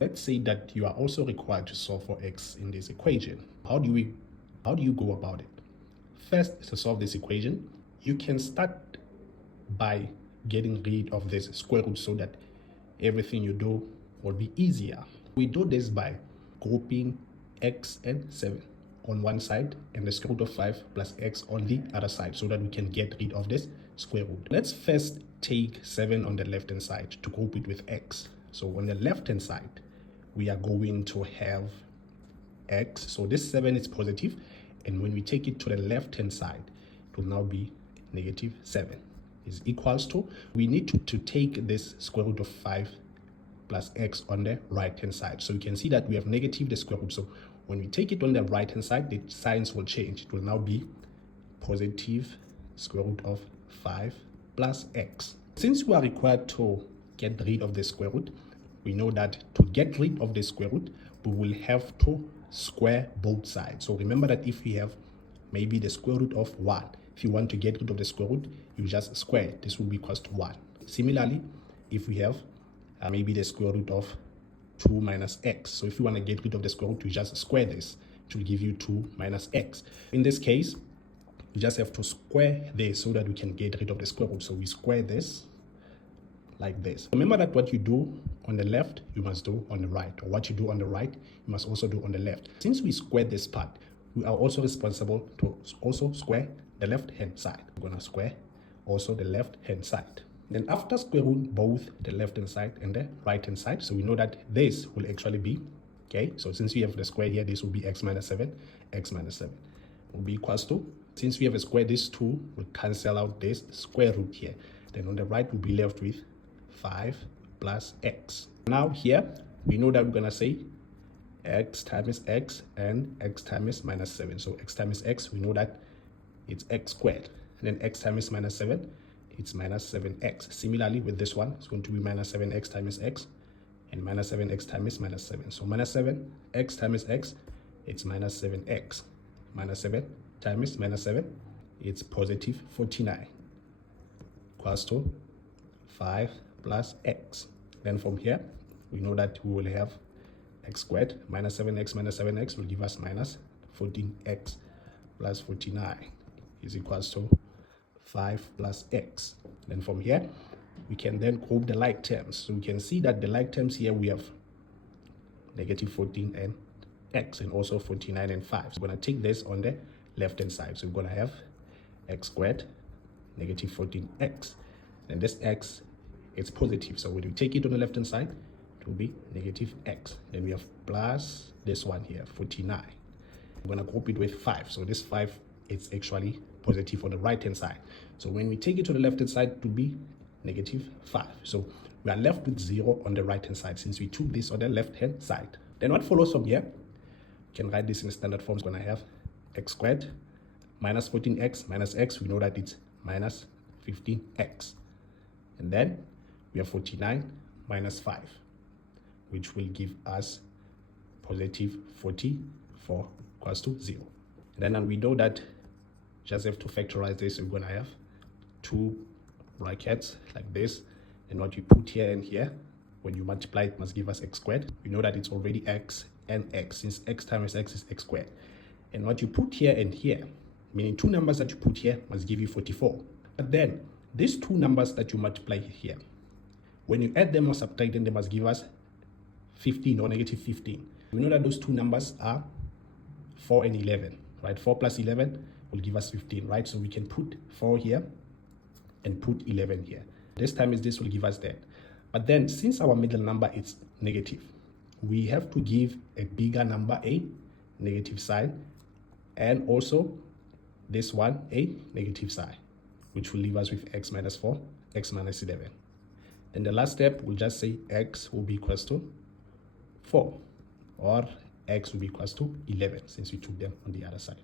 Let's say that you are also required to solve for x in this equation. How do you go about it? First, to solve this equation, you can start by getting rid of this square root so that everything you do will be easier. We do this by grouping x and 7 on one side and the square root of 5 plus x on the other side so that we can get rid of this square root. Let's first take 7 on the left hand side to group it with x. So on the left hand side, we are going to have x. So this 7 is positive, and when we take it to the left hand side, it will now be negative 7 is equals to, we need to take this square root of 5 plus x on the right hand side. So you can see that we have negative the square root. So when we take it on the right hand side, the signs will change. It will now be positive square root of 5 plus x. Since we are required to get rid of the square root, we know that to get rid of the square root, we will have to square both sides. So remember that if we have maybe the square root of 1, if you want to get rid of the square root, you just square it. This will be equals to 1. Similarly, if we have maybe the square root of 2 minus x. So if you want to get rid of the square root, you just square this. It will give you 2 minus x. In this case, you just have to square this so that we can get rid of the square root. So we square this like this. Remember that what you do on the left, you must do on the right. Or what you do on the right, you must also do on the left. Since we squared this part, we are also responsible to also square the left hand side. We're going to square also the left hand side. Then after squaring both the left hand side and the right hand side, so we know that this will actually be, okay, so since we have the square here, this will be x minus 7 will be equals to, since we have a square, this 2 will cancel out this square root here. Then on the right, we'll be left with 5 plus x. Now here, we know that we're going to say x times x and x times minus 7. So x times x, we know that it's x squared. And then x times minus 7, it's minus 7x. Similarly, with this one, it's going to be minus 7x times x and minus 7x times minus 7. So minus 7x times x, it's minus 7x. Minus 7 times minus 7, it's positive 49 equals to 5 plus x. Then from here, we know that we will have x squared minus 7x will give us minus 14x plus 49 is equals to 5 plus x. Then from here, we can then group the like terms. So we can see that the like terms here, we have negative 14 and x, and also 49 and 5. So we're going to take this on the left hand side. So we're going to have x squared negative 14x. And this x, it's positive. So when we take it on the left hand side, it will be negative x. Then we have plus this one here, 49. We're going to group it with 5. So this 5, it's actually positive on the right hand side. So when we take it to the left hand side, it will be negative 5. So we are left with 0 on the right hand side since we took this on the left hand side. Then what follows from here, you can write this in standard form. We're going to have x squared minus 14x minus x. We know that it's minus 15x. And then we have 49 minus 5, which will give us positive 44 equals to 0. And then we know that just have to factorize this. We're going to have 2 brackets like this. And what you put here and here, when you multiply, it must give us x squared. We know that it's already x and x, since x times x is x squared. And what you put here and here, meaning 2 numbers that you put here, must give you 44. But then these 2 numbers that you multiply here, when you add them or subtract them, they must give us 15 or negative 15. We know that those 2 numbers are 4 and 11, right? 4 plus 11 will give us 15, right? So we can put 4 here and put 11 here. This time this will give us that. But then since our middle number is negative, we have to give a bigger number a negative sign, and also this one a negative sign, which will leave us with x minus 4, x minus 11. Then the last step, we'll just say x will be equals to 4, or x will be equals to 11, since we took them on the other side.